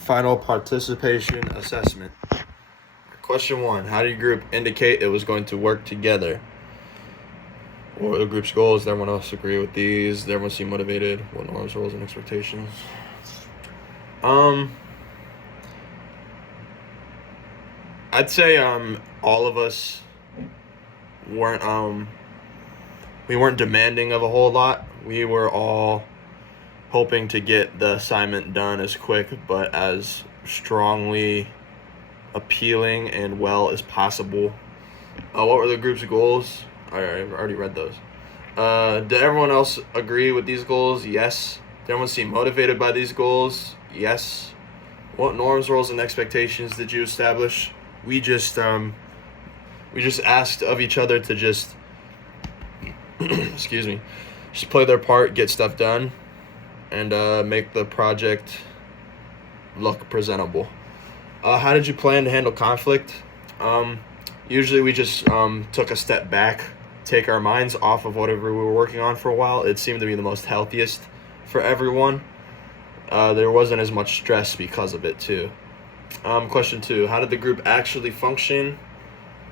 Final participation assessment. Question 1. How did your group indicate it was going to work together? What were the group's goals? Did everyone else agree with these? Did everyone seem motivated? What norms, roles, and expectations? I'd say all of us weren't we weren't demanding of a whole lot. We were all hoping to get the assignment done as quick but as strongly appealing and well as possible. What were the group's goals? I already read those. Did everyone else agree with these goals? Yes. Did everyone seem motivated by these goals? Yes. What norms, roles, and expectations did you establish? We just asked of each other to just excuse me, just play their part, get stuff done, and make the project look presentable. How did you plan to handle conflict? Usually we just took a step back, take our minds off of whatever we were working on for a while. It seemed to be the most healthiest for everyone. There wasn't as much stress because of it too. Question 2, how did the group actually function?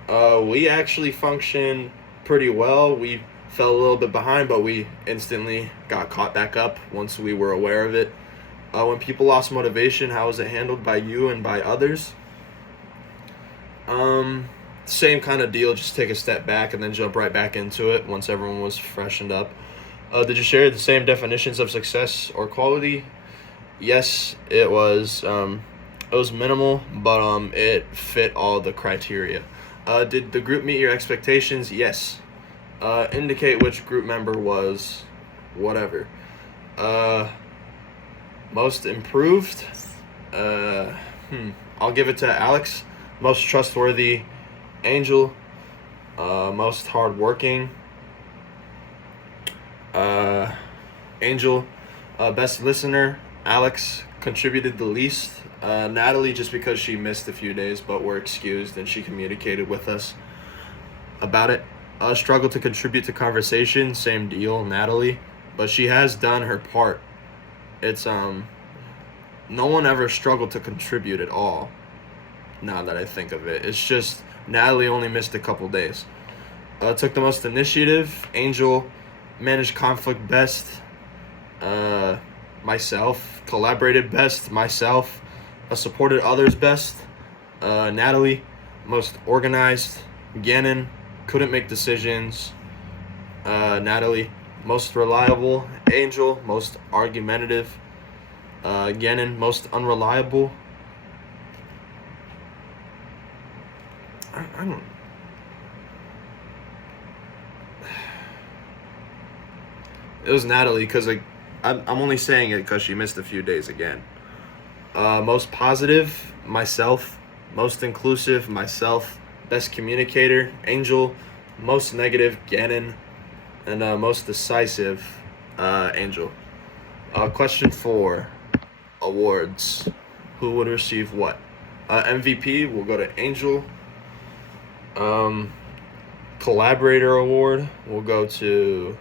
We actually functioned pretty well. We fell a little bit behind, but we instantly got caught back up once we were aware of it. When people lost motivation, how was it handled by you and by others? Same kind of deal, just take a step back and then jump right back into it once everyone was freshened up. Did you share the same definitions of success or quality? Yes, it was minimal, but it fit all the criteria. Did the group meet your expectations? Yes. Indicate which group member was whatever. Most improved? I'll give it to Alex. Most trustworthy, Angel. Most hardworking, Angel. Best listener, Alex. Contributed the least, Natalie, just because she missed a few days, but we're excused and she communicated with us about it. Struggled to contribute to conversation, same deal, Natalie, but she has done her part. It's no one ever struggled to contribute at all, now that I think of it. It's just Natalie only missed a couple days. Took the most initiative, Angel. Managed conflict best, myself. Collaborated best, myself. Supported others best, Natalie. Most organized, Gannon. Couldn't make decisions, Natalie. Most reliable, Angel. Most argumentative, Gannon. Most unreliable, I don't. It was Natalie, because I'm only saying it because she missed a few days again. Most positive, myself. Most inclusive, myself. Best communicator, Angel. Most negative, Gannon. And most decisive, Angel. Question 4, awards. Who would receive what? MVP will go to Angel. Collaborator award will go to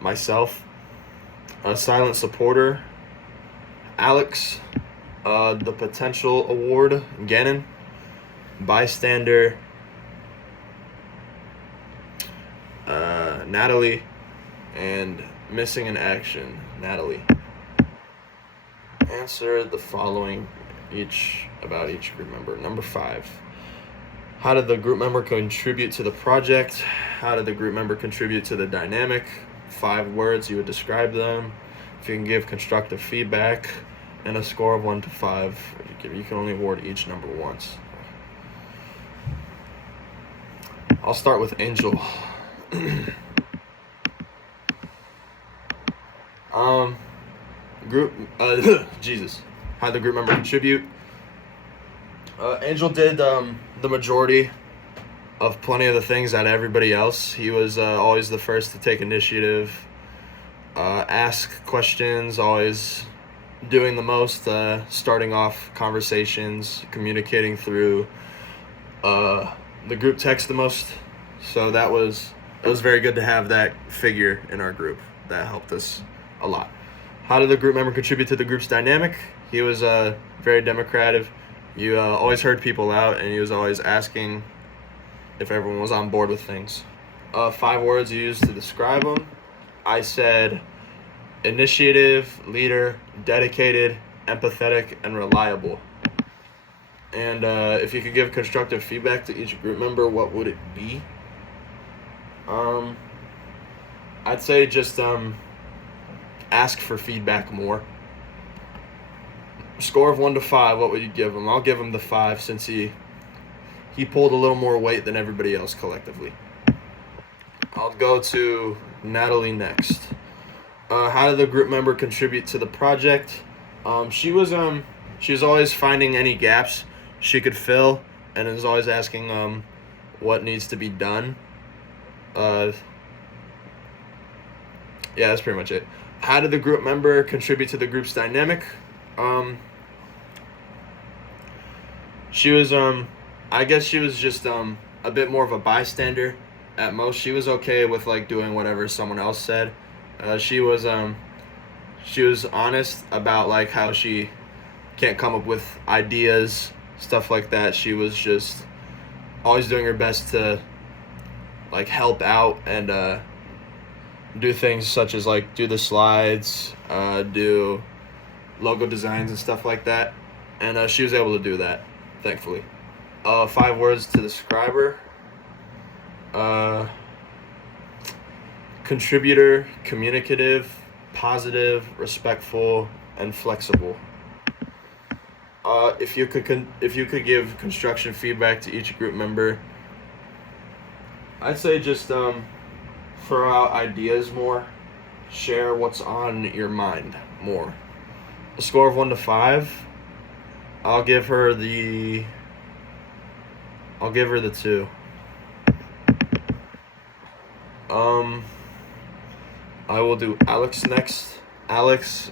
myself. Silent supporter, Alex. The potential award, Gannon. Bystander, Natalie. And missing in action, Natalie. Answer the following about each group member. Number 5. How did the group member contribute to the project? How did the group member contribute to the dynamic? 5 words you would describe them. If you can give constructive feedback and a score of 1 to 5, you can only award each number once. I'll start with Angel. Jesus. How did the group member contribute? Angel did the majority of plenty of the things out of everybody else. He was always the first to take initiative, ask questions, always doing the most, starting off conversations, communicating through the group text the most. So it was very good to have that figure in our group. that helped us a lot. How did the group member contribute to the group's dynamic? He was very democratic. You always heard people out, and he was always asking if everyone was on board with things. 5 words you used to describe him. I said initiative, leader, dedicated, empathetic, and reliable. And if you could give constructive feedback to each group member, what would it be? I'd say just ask for feedback more. Score of 1 to 5, what would you give him? I'll give him the 5 since he pulled a little more weight than everybody else collectively. I'll go to Natalie next. How did the group member contribute to the project? She was always finding any gaps she could fill, and is always asking what needs to be done. Yeah, that's pretty much it. How did the group member contribute to the group's dynamic? She was I guess she was just a bit more of a bystander at most. She was okay with like doing whatever someone else said. She was honest about like how she can't come up with ideas, stuff like that. She was just always doing her best to like help out and do things such as like do the slides, do logo designs and stuff like that. And she was able to do that, thankfully. 5 words to describe her. Contributor, communicative, positive, respectful, and flexible. If you could give construction feedback to each group member, I'd say just throw out ideas more, share what's on your mind more. A score of 1 to 5, I'll give her the 2. I will do Alex next. Alex,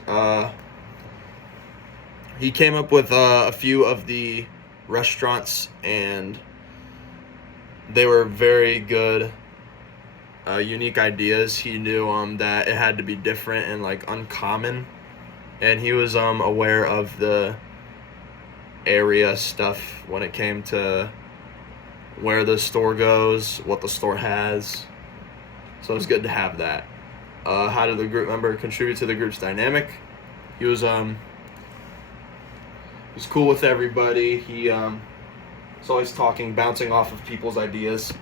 he came up with a few of the restaurants, and they were very good, unique ideas. He knew that it had to be different and like uncommon, and he was aware of the area stuff when it came to where the store goes, what the store has. So it's good to have that. How did the group member contribute to the group's dynamic? He was cool with everybody. He was always talking, bouncing off of people's ideas,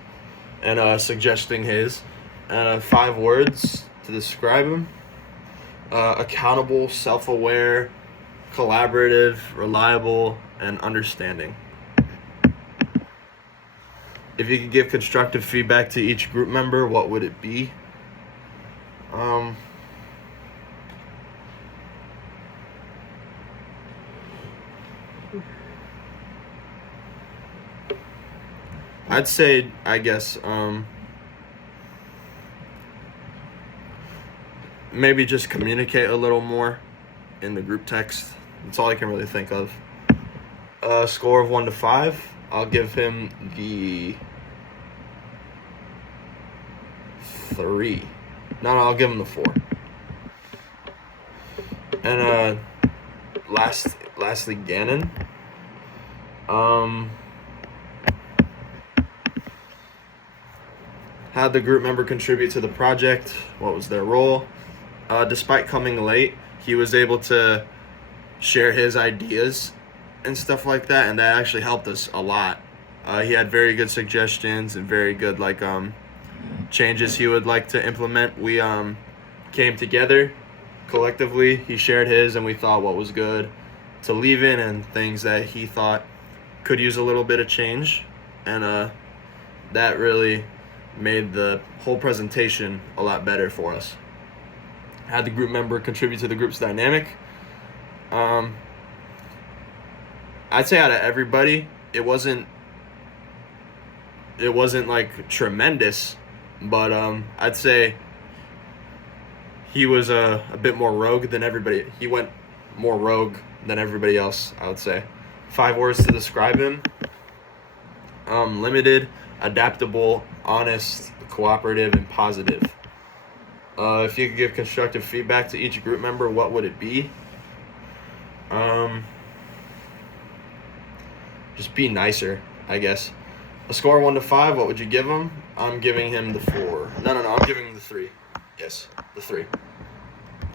and suggesting his. 5 words to describe him: accountable, self-aware, collaborative, reliable, and understanding. If you could give constructive feedback to each group member, what would it be? I'd say, I guess, maybe just communicate a little more in the group text. That's all I can really think of. Score of 1 to 5, I'll give him the 3. No, I'll give him the 4. And lastly, Gannon. How'd the group member contribute to the project? What was their role? Despite coming late, he was able to share his ideas and stuff like that, and that actually helped us a lot. He had very good suggestions and very good changes he would like to implement. We came together collectively. He shared his, and we thought what was good to leave in and things that he thought could use a little bit of change, and that really made the whole presentation a lot better for us. Had the group member contribute to the group's dynamic? I'd say out of everybody, it wasn't like tremendous, but I'd say he was a bit more rogue than everybody. He went more rogue than everybody else, I would say. 5 words to describe him: limited, adaptable, honest, cooperative, and positive. If you could give constructive feedback to each group member, what would it be? Just be nicer, I guess. A score 1 to 5, what would you give him? I'm giving him the 4. No, I'm giving him the 3. Yes, the 3.